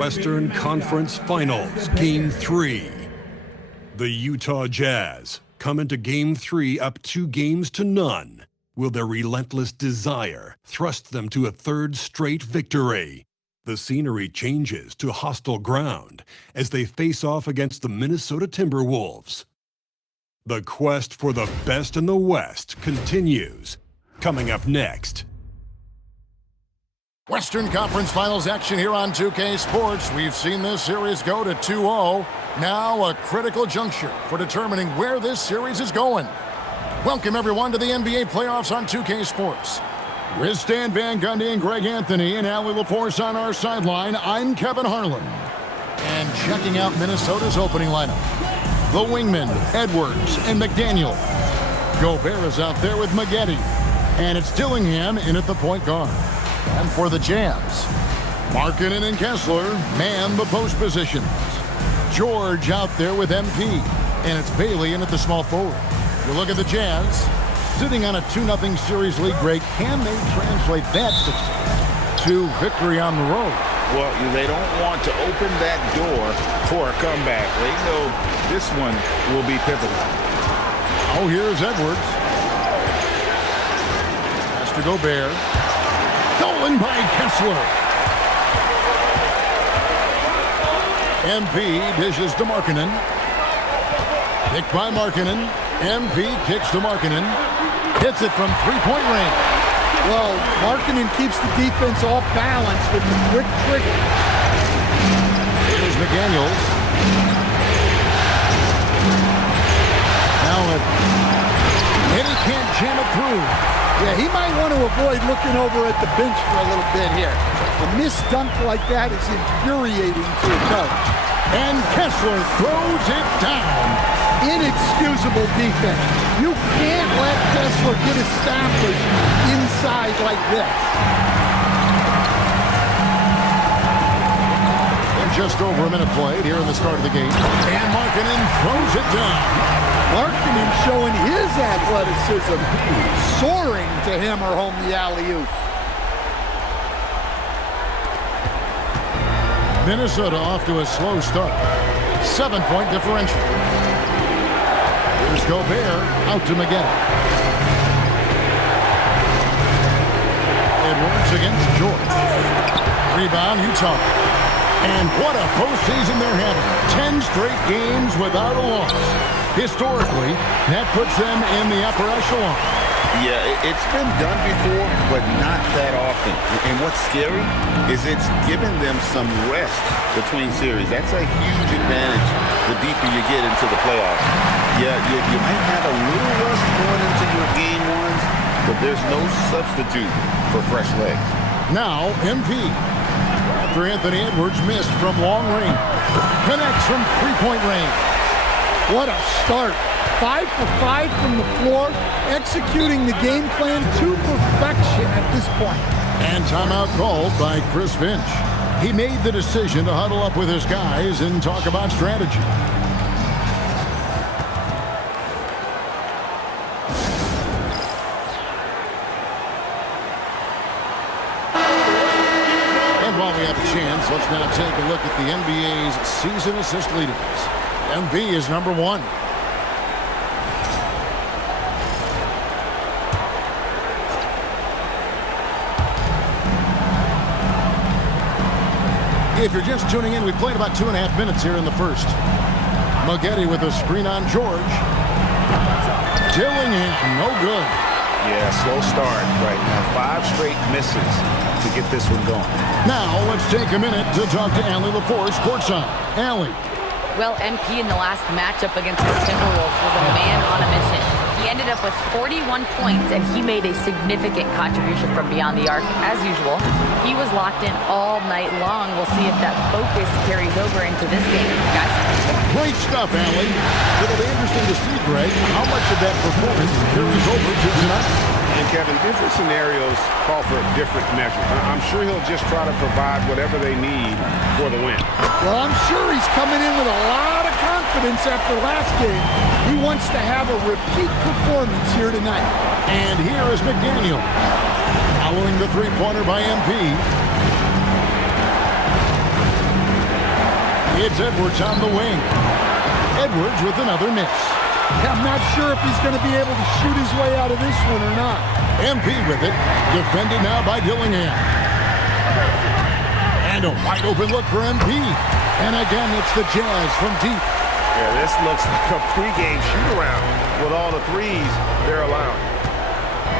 Western Conference Finals, Game 3. The Utah Jazz come into Game 3 up 2-0. Will their relentless desire thrust them to a third straight victory? The scenery changes to hostile ground as they face off against the Minnesota Timberwolves. The quest for the best in the West continues. Coming up next. Western Conference Finals action here on 2K Sports. We've seen this series go to 2-0. Now a critical juncture for determining where this series is going. Welcome everyone to the NBA playoffs on 2K Sports. With Stan Van Gundy and Greg Anthony and Allie LaForce on our sideline, I'm Kevin Harlan. And checking out Minnesota's opening lineup. The wingmen, Edwards and McDaniel. Gobert is out there with Maggette. And it's Dillingham in at the point guard. And for the Jazz, Markkanen and Kessler man the post positions. George out there with MP. And it's Bailey in at the small forward. You look at the Jazz, sitting on a 2-0 series lead, Greg. Can they translate that success to victory on the road? Well, they don't want to open that door for a comeback. They know this one will be pivotal. Oh, here's Edwards. Pass to Gobert. Stolen by Kessler. MP dishes to Markkanen. Picked by Markkanen. MP kicks to Markkanen. Hits it from three-point range. Well, Markkanen keeps the defense off balance with the quick trigger. Here's McDaniels. Now he can't jam it through. Yeah, he might want to avoid looking over at the bench for a little bit here. A missed dunk like that is infuriating to a coach. And Kessler throws it down. Inexcusable defense. You can't let Kessler get established inside like this. And just over a minute played here in the start of the game. And Markkanen throws it down. Markkanen showing his athleticism, soaring to hammer home the alley-oop. Minnesota off to a slow start. 7-point differential. Here's Gobert out to Maggette. Edwards against George. Rebound, Utah. And what a postseason they're having. 10 straight games without a loss. Historically, that puts them in the upper echelon. Yeah, it's been done before, but not that often. And what's scary is it's given them some rest between series. That's a huge advantage the deeper you get into the playoffs. Yeah, you might have a little rust going into your game ones, but there's no substitute for fresh legs. Now, MP. After Anthony Edwards missed from long range. Connects from three-point range. What a start. 5 for 5 from the floor, executing the game plan to perfection at this point. And timeout called by Chris Finch. He made the decision to huddle up with his guys and talk about strategy. And while we have a chance, let's now take a look at the NBA's season assist leaders. MB is number 1. If you're just tuning in, we played about 2.5 minutes here in the first. Maggette with a screen on George. Dillingham, no good. Yeah, slow start right now. 5 straight misses to get this one going. Now, let's take a minute to talk to Allie LaForce courtside. Allie. Well, MP in the last matchup against the Timberwolves was a man on a mission. He ended up with 41 points, and he made a significant contribution from beyond the arc, as usual. He was locked in all night long. We'll see if that focus carries over into this game, guys. Great stuff, Allie. It'll be interesting to see, Greg, how much of that performance carries over to tonight. And Kevin, different scenarios call for different measures. I'm sure he'll just try to provide whatever they need for the win. Well, I'm sure he's coming in with a lot of confidence after last game. He wants to have a repeat performance here tonight. And here is McDaniel. Following the three-pointer by MP. It's Edwards on the wing. Edwards with another miss. Yeah, I'm not sure if he's going to be able to shoot his way out of this one or not. MP with it. Defended now by Dillingham. And a wide open look for MP. And again, it's the Jazz from deep. Yeah, this looks like a pregame shoot-around with all the threes they're allowing.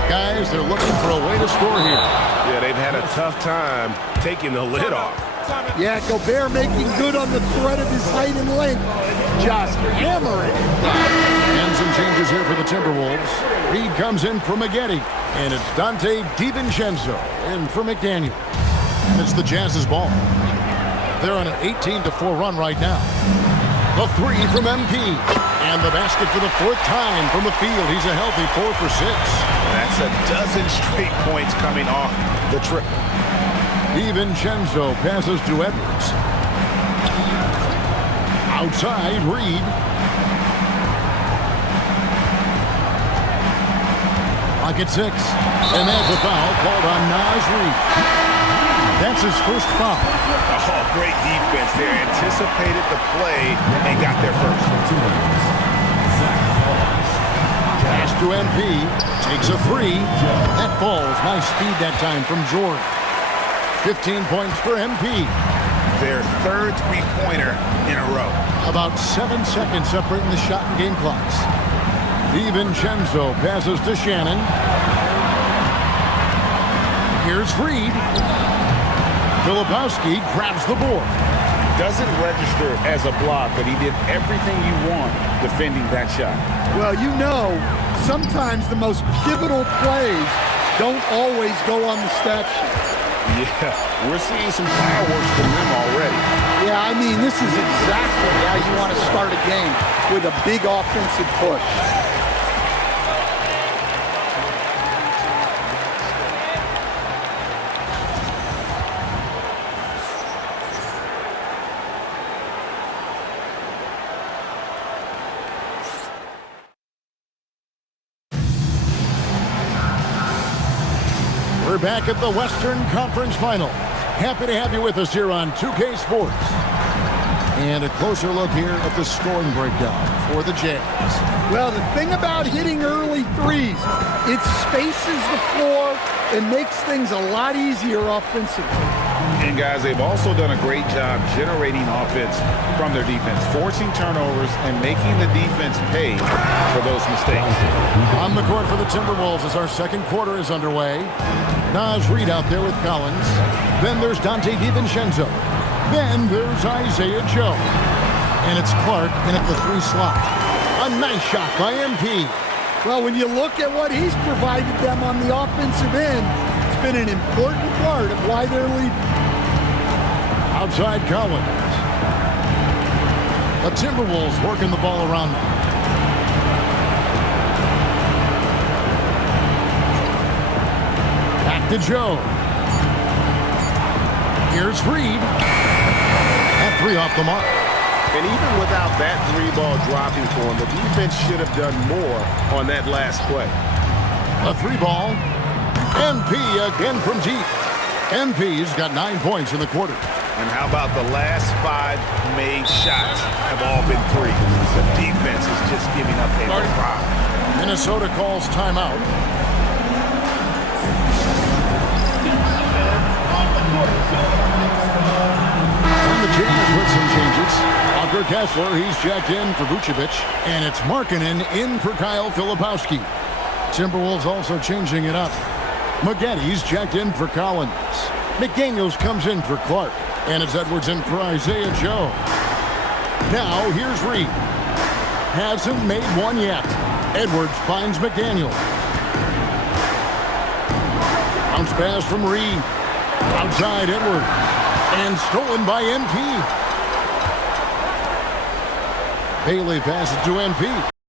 Guys, they're looking for a way to score here. Yeah, they've had a tough time taking the lid off. Yeah, Gobert making good on the threat of his height and length. Just hammering. And some changes here for the Timberwolves. Reed comes in for Maggette. And it's Dante DiVincenzo in for McDaniel. And it's the Jazz's ball. They're on an 18-4 run right now. The three from MP. And the basket for the fourth time from the field. He's a healthy 4 for 6. That's a dozen straight points coming off the trip. DiVincenzo passes to Edwards. Outside, Reed. Clock at 6. And that's a foul called on Naz Reid. That's his first foul. Oh, great defense there. Anticipated the play and got there first. Pass to MP. Takes a 3. That falls. Nice speed that time from Jordan. 15 points for MP. Their third three-pointer in a row. About 7 seconds separating the shot and game clocks. DiVincenzo passes to Shannon. Here's Reed. Filipowski grabs the board. Doesn't register as a block, but he did everything you want defending that shot. Well, you know, sometimes the most pivotal plays don't always go on the stat sheet. Yeah, we're seeing some fireworks from them already. Yeah, I mean, this is exactly how you want to start a game, with a big offensive push. We're back at the Western Conference Final. Happy to have you with us here on 2K Sports. And a closer look here at the scoring breakdown for the Jazz. Well, the thing about hitting early threes, it spaces the floor and makes things a lot easier offensively. And guys, they've also done a great job generating offense from their defense, forcing turnovers and making the defense pay for those mistakes. On the court for the Timberwolves as our second quarter is underway. Naz Reid out there with Collins. Then there's Dante DiVincenzo. Then there's Isaiah Joe. And it's Clark in at the 3 slot. A nice shot by MP. Well, when you look at what he's provided them on the offensive end, it's been an important part of why they're leading. Outside Collins. The Timberwolves working the ball around now. Back to Joe. Here's Reed. That 3 off the mark. And even without that 3-ball dropping for him, the defense should have done more on that last play. A 3-ball. MP again from deep. MP's got 9 points in the quarter. And how about the last 5 made shots have all been threes? The defense is just giving up a drive. Minnesota calls timeout. And the Jazz with some changes. Walker Kessler, he's jacked in for Vucevic. And it's Markkanen in for Kyle Filipowski. Timberwolves also changing it up. Maggetti's jacked in for Collins. McDaniels comes in for Clark. And it's Edwards in for Isaiah Joe. Now here's Reed. Hasn't made one yet. Edwards finds McDaniel. Bounce pass from Reed. Outside Edwards. And stolen by MP. Bailey passes to MP.